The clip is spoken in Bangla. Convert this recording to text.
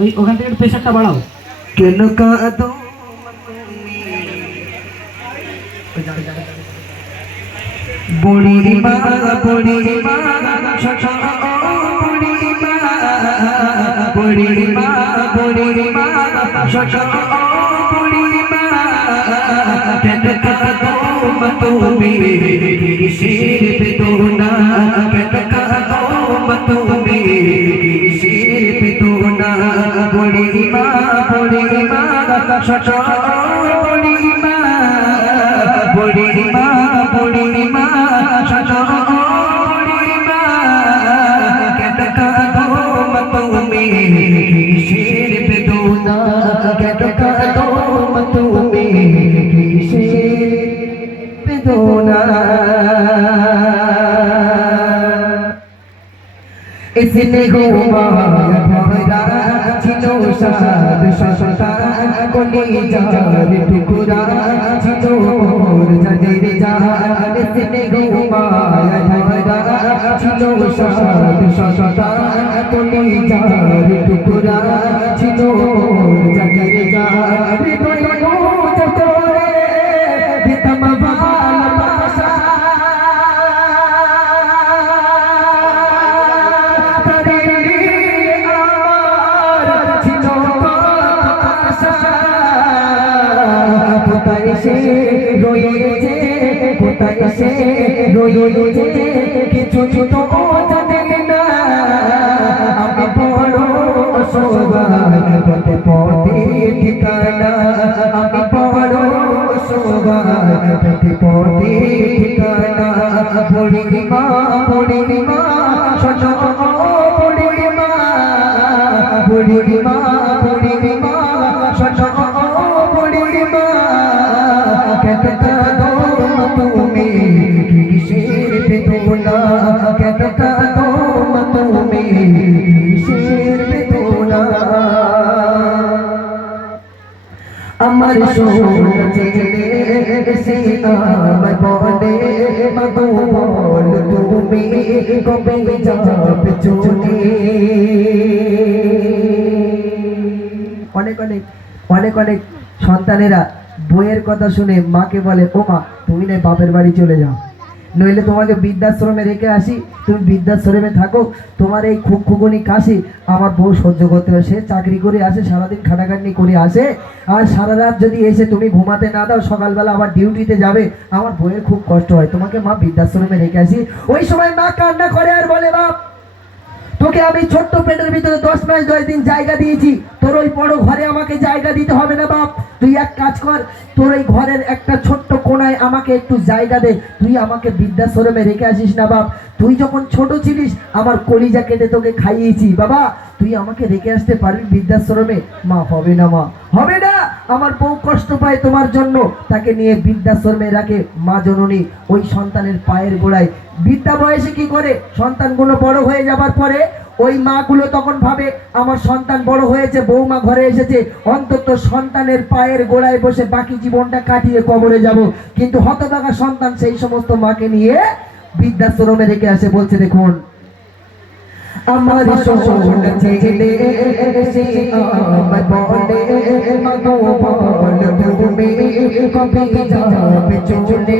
ওই ওখান থেকে প্রেশারটা বাড়াও। কেন কাঁদো বুড়ি মা বুড়ি মা ছোট বুড়ি মা বুড়ি মা বুড়ি মা ছোট বুড়ি মা কেন কাঁদো তুমি কিসের বেদনা কেন কাঁদো তুমি কিসের বেদনা বুড়ি মা ছোট বুড়ি মা বুড়ি মা বুড়ি মা ছোট বুড়ি মা কেন কাঁদো তুমি কিসের বেদনা কেন কাঁদো তুমি কিসের বেদনা इसने घुमाया भरा छिलो साद ससता कोली जान टुकड़ा छिलो मोर जदे जान इसने घुमाया भरा छिलो साद ससता कोली जान टुकड़ा छिलो मोर जदे जान कोई मोज तोरे भितम वाला पासा রয়েছে কোথায় সে রয়েছে কিছু তো জানে না আমি বড় অসহায় পথে পথে ঠিকানা আমি বড় অসহায় পথে পথে ঠিকানা বুড়ি মা ছোট বুড়ি মা বুড়ি মা ছোট বুড়ি মা কেন কাঁদো তুমি কিসের বেদনা কেন কাঁদো তুমি কিসের বেদনা আমার সোনা ছেলে সে আমার বলে মাগো বল তুমি কবে যাবে চলে অনেক সন্তানেরা বইয়ের কথা শুনে মাকে বলে ও মা তুমি না বাপের বাড়ি চলে যাও, নইলে তোমাকে বৃদ্ধাশ্রমে রেখে আসি, তুমি বৃদ্ধাশ্রমে থাকো, তোমার এই খুকুনি কাশি আমার বউ সহ্য করতে হবে। সে চাকরি করে আসে, সারাদিন খাটাখাটনি করে আসে, আর সারা রাত যদি এসে তুমি ঘুমাতে না দাও, সকালবেলা আবার ডিউটিতে যাবে, আমার বউয়ের খুব কষ্ট হয়, তোমাকে মা বৃদ্ধাশ্রমে রেখে আসি। ওই সময় মা কান্না করে আর বলে বাপ তোকে আমি ছোট্ট পেটের ভিতরে 10 মাস 10 দিন জায়গা দিয়েছি, তোর ওই বড় ঘরে আমাকে জায়গা দিতে হবে না বাপ, তুই এক কাজ কর, তোর এই ঘরের একটা ছোট্ট কোণায় আমাকে একটু জায়গা দে, তুই আমাকে বৃদ্ধাশ্রমে রেখে আসিস না বাপ, তুই যখন ছোট ছিলিস আমার কলিজা কেটে তোকে খাইয়েছি বাবা, তুই আমাকে রেখে আসতে পারবি বৃদ্ধাশ্রমে? মা হবে না, মা হবে না, আমার বউ কষ্ট পায় তোমার জন্য, তাকে নিয়ে বৃদ্ধাশ্রমে রাখে মা জননী। ওই সন্তানের পায়ের গোড়ায় বৃদ্ধা বয়সে কি করে, সন্তানগুলো বড় হয়ে যাবার পরে ওই মাগুলো তখন ভাবে আমার সন্তান বড় হয়েছে, বৌমা ঘরে এসেছে, অন্তত সন্তানের পায়ের গোড়ায় বসে বাকি জীবনটা কাটিয়ে কবরে যাব, কিন্তু হতভাগা সন্তান সেই সমস্ত মাকে নিয়ে বৃদ্ধাশ্রমে রেখে আসে। বলছে দেখুন আমার সোনা ছেলে সে আমার বলে মাগো বল তুমি কবে যাবে চলে।